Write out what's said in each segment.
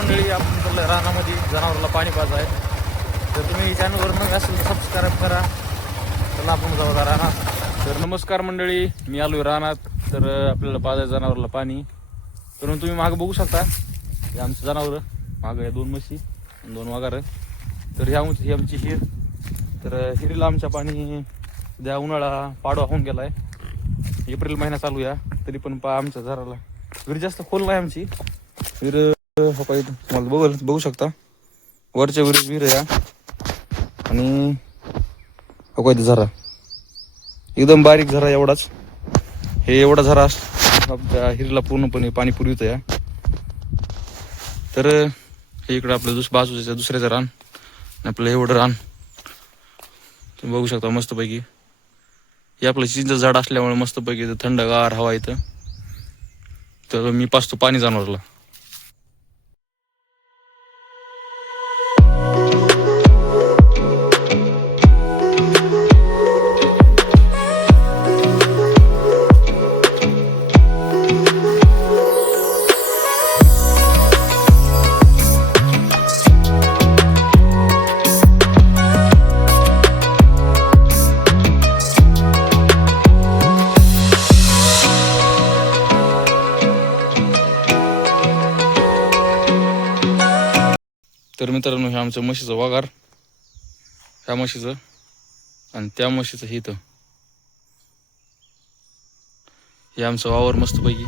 मंडळी, आपण चाललोय रानामध्ये जनावराला पाणी पाजायचं आहे. तर तुम्ही चॅनलवर नवीन असेल तर सबस्क्राईब करा. चला आपण जाऊ रानात. तर नमस्कार मंडळी, मी आलोय रानात. तर आपल्याला पाजायचं जनावराला पाणी. तर तुम्ही मागं बघू शकता, हे आमचं जनावर मागं आहे, 2 म्हशी 2 वाघारं. तर ही आमची हिर. तर हिरीला आमच्या पाणी द्या, उन्हाळा पाडवा होऊन गेलाय, एप्रिल महिना चालू या, तरी पण आमच्या घराला विहीर जास्त खोल नाही आमची विहीर. हो काही तुम्हाला बघू शकता, वरच्या विहीर या. आणि हो काही झरा एकदम बारीक झरा, एवढाच हे एवढा झरा आमच्या हिरीला पूर्णपणे पाणी पुरवित या. तर हे इकडं आपलं बाजूचं दुसऱ्याचं रान, आपलं एवढं रान तुम्ही बघू शकता मस्तपैकी. हे आपलं चिंच झाड असल्यामुळे मस्तपैकी थंडगार हवा येतं. तर मी पाजतो पाणी जनावरला. तर मित्रांनो, हे आमचं म्हशीचं वाघार, ह्या म्हशीचं आणि त्या म्हशीचं हे इथं, हे आमचं वावर मस्तपैकी.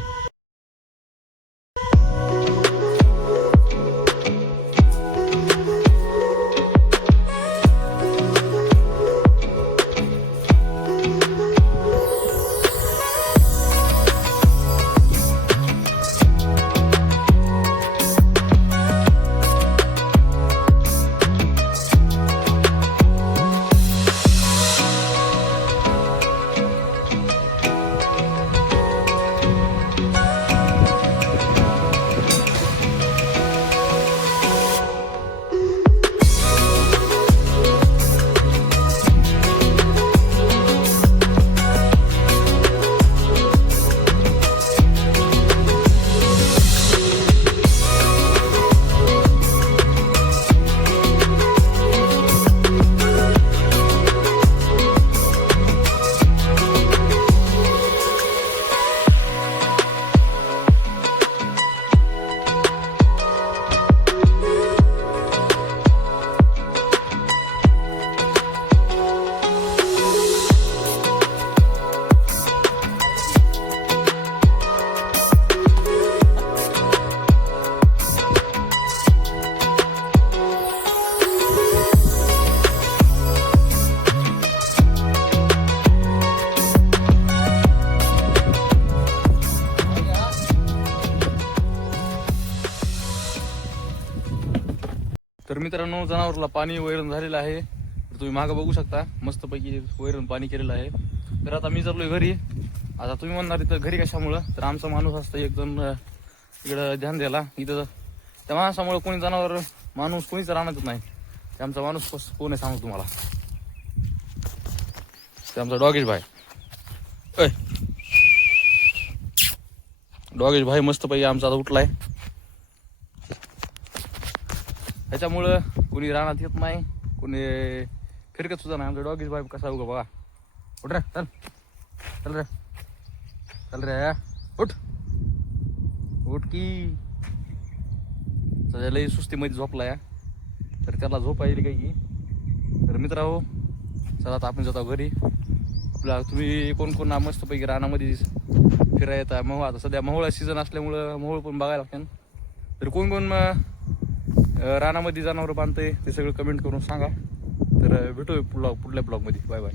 तर मित्रांनो, जनावरला पाणी वैरण झालेलं आहे. तर तुम्ही मागं बघू शकता, मस्तपैकी वैरण पाणी केलेलं आहे. तर आता मी चाललोय घरी. आता तुम्ही म्हणणार इथं घरी कशामुळं, तर आमचा माणूस असतं एक जण इकडं ध्यान द्यायला. इथं त्या माणसामुळं कोणी जनावर माणूस कोणीच राहणारच नाही. ते आमचा माणूस कोण आहे सांगू तुम्हाला, ते आमचा डॉगेश भाई. डॉगेश भाई मस्तपैकी आमचा आता उठलाय. त्याच्यामुळं कोणी रानात येत नाही, कोणी फिरकत सुद्धा नाही. आमचा डॉगेश भाई कसा उगा बघा. उठ रे, चल चल रे, चल रे, उठ उठ की. लई सुस्तीमध्ये झोपला या, तर त्याला झोप येईल काही की. तर मित्रांनो, चला आता आपण जातो घरी. आपला तुम्ही कोण कोण मस्तपैकी रानामध्ये फिरायला येता. आता सध्या मोहोळा सीझन असल्यामुळं मोहोळ पण बघायला लागतं. तर कोण कोण रानामध्ये जनावर बांधतंय ते सगळं कमेंट करून सांगा. तर भेटूया पुढल्या ब्लॉगमध्ये. Bye bye.